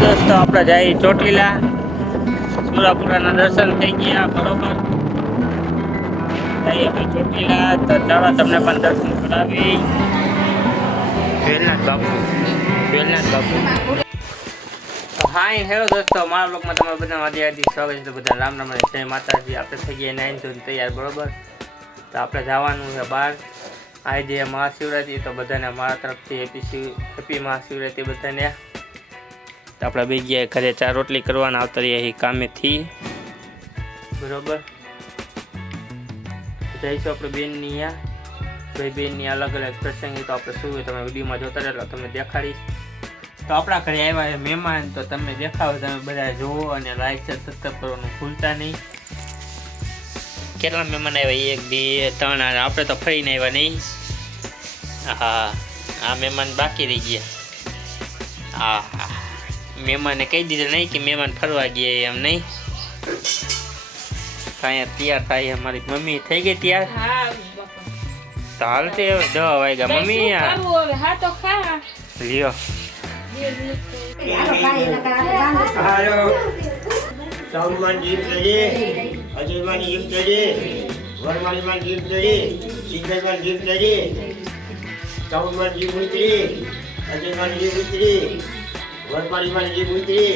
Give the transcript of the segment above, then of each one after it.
દોસ્તો, આપણે જઈ ચોટીલા, સુરાપુરાના દર્શન થઈ ગયા બરોબર. જઈએ આપણે ચોટીલા, તો ચાલો તમને પણ દર્શન કરાવી. વેલનાથ બાપુ વેલનાથ બાપુ. હાય હેલો દોસ્તો, મારા બ્લોગમાં તમારું બધા આદિ આદિ સ્વાગત છે બધા રામ રામ જય માતાજી. આપણે થઈ ગયા નાઈન ધોઈને તૈયાર, બરોબર? તો આપણે જવાનું છે બહાર. આજે મહાશિવરાત્રિ. તો બધાને મારા તરફથી હેપી શિવ હેપી મહાશિવરાત્રિ બધાને. તો આપણે બે ગયા ઘરે ચાર રોટલી કરવાના, આવતા અહીં કામેથી. બરોબર? જઈશું આપણે બેનની અહીંયા. ભાઈ બેનની અલગ અલગ પ્રસંગી તો આપણે શું તમે વિડીયોમાં જોતા રહેલો તમને દેખાડીશ. તો આપણા ઘરે આવ્યા મહેમાન તો તમે દેખાવો તમે બધા જુઓ અને લાઈક છે સબસ્ક્રાઈબ કરવાનું ભૂલતા નહીં. કેટલા મહેમાન આવ્યા? એક બે ત્રણ અને આપણે તો ફરીને આવ્યા નહીં. હા આ મહેમાન બાકી રહી ગયા. હા હા મહેમાને કહી દીધું નહીં કે મહેમાન ફરવા ગયા એમ નહીં. અહીંયા તૈયાર થાય અમારી મમ્મી થઈ ગઈ તૈયાર. તો હાલતે દહ વાગ્યા મમ્મી લ્યો. સાઉન્ડમાં જીપ લેજે અજયમાં જીપ લેજે વરમાળીમાં જીપ લેજે સિંગલમાં જીપ લેજે સાઉન્ડમાં જીપ ઉતરી અજયમાં જીપ ઉતરી વરમાળીમાં જીપ ઉતરી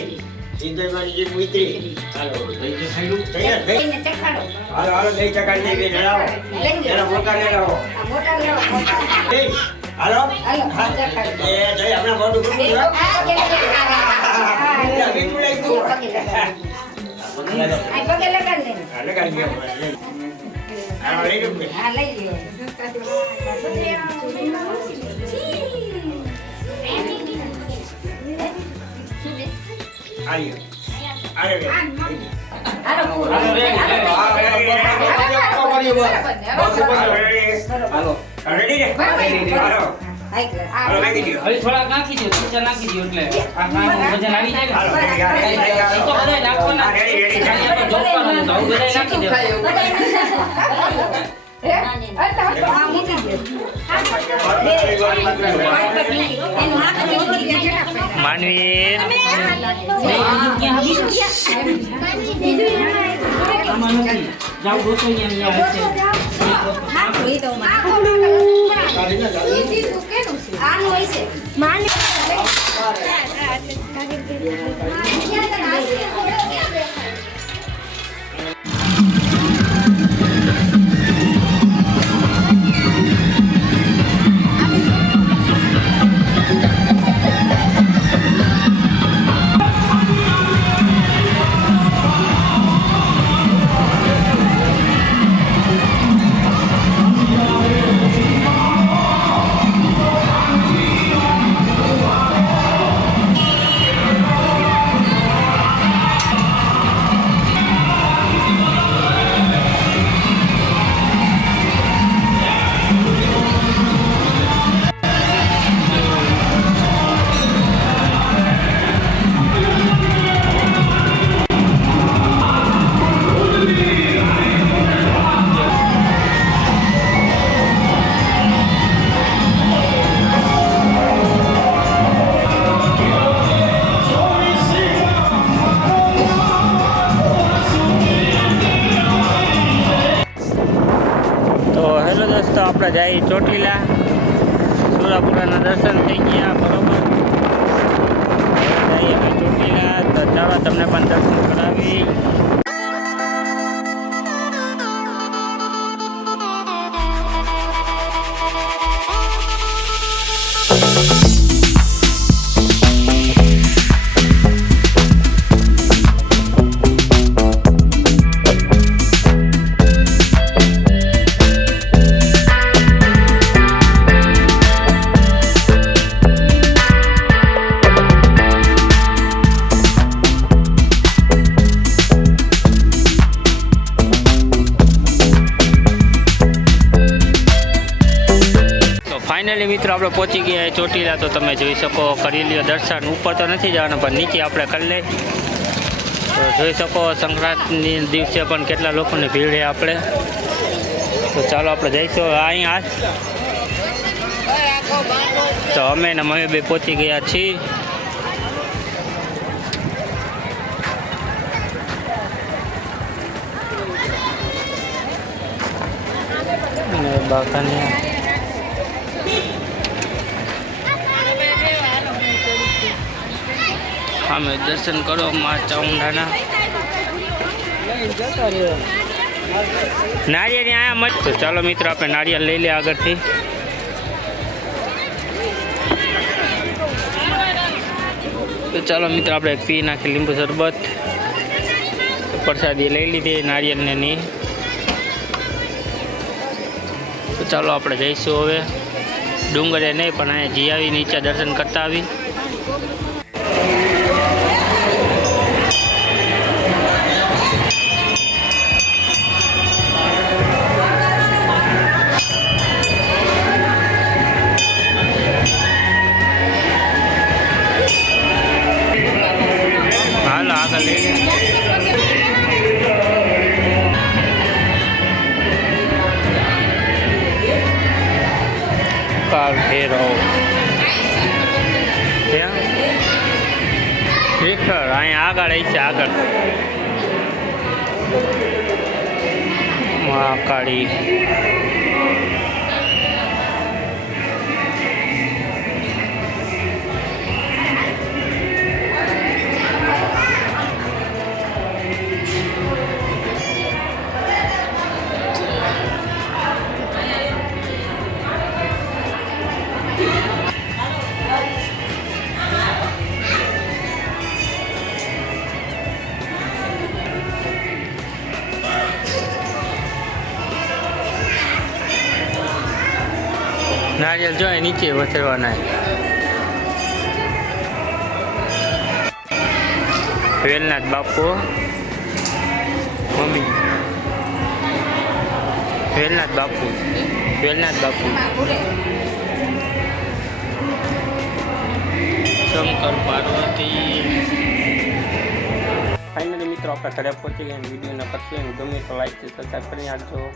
સિંગલમાં જીપ ઉતરી હાલો દહીં લઉં તૈયાર થઈ હાલો હાલો દહીં ચકાડી દઈ જણાવો દહીં, હાલો એ દહીં હમણાં હા હા છે. બીજું લઈ દઉં. હા, લગાડી દો. હા, લઈ દઉં બે. આ લ્યો. આ લ્યો. હાલો, હાલો. રેડી રે હાલો. હાલો, નાખી દ્યો. હવે થોડાક નાખી દો ચમચા નાખી દો એટલે. આ વજન આવી જાય હાલો, રેડી, એ તો નાખવાના રેડી, તો નાખી દો માનવી જાવ ગોતો અહીંયા અહીંયા હશે તો દોસ્તો આપણે જઈએ ચોટીલા, સુરાપુરાના દર્શન થઈ ગયા, બરોબર. જઈએ ચોટીલા, તો ચાલો તમને પણ દર્શન કરાવી. ફાઇનલી મિત્રો, આપણે પહોંચી ગયા ચોટીલા. તો તમે જોઈ શકો કરી લ્યો દર્શન. ઉપર તો નથી જવાનું, પણ નીચે આપણે કરી લઈ તો જોઈ શકો સંક્રાંતની દિવસે પણ કેટલા લોકોની ભીડ આપણે. તો ચાલો આપણે જઈશું. અહીંયા તો અમે ને બે પહોંચી ગયા છીએ. બાકાને અમે દર્શન કરો માં ચામુંડાના. નારિયેળ આયા મત તો ચાલો મિત્રો, આપણે નારિયેળ લઈ લે આગળથી. તો ચાલો મિત્રો, આપણે પી નાખી લીંબુ શરબત. પ્રસાદી લઈ લીધી નારિયેળને ની. તો ચાલો આપણે જઈશું હવે. ડુંગરે નહીં, પણ અહીંયા જી આવી નીચે દર્શન કરતા આવી. હાલ આગળ લઈ લે. કાળ ભેરવ ત્યાં શિખર અહીંયા આગળ આવી છે આગળ મહાકાળી નારિયેલ જોઈએ નીચે વસેવાના વેલનાથ બાપુ. મમ્મી. વેલનાથ બાપુ. વેલનાથ બાપુ. શંકર પાર્વતી. ફાઇનલી મિત્રો, આપણે ઘરે પહોંચી ગયા વિડીયોને કરશું. ગમે તો લાઈક સબસ્ક્રાઈબ કરી નાખજો.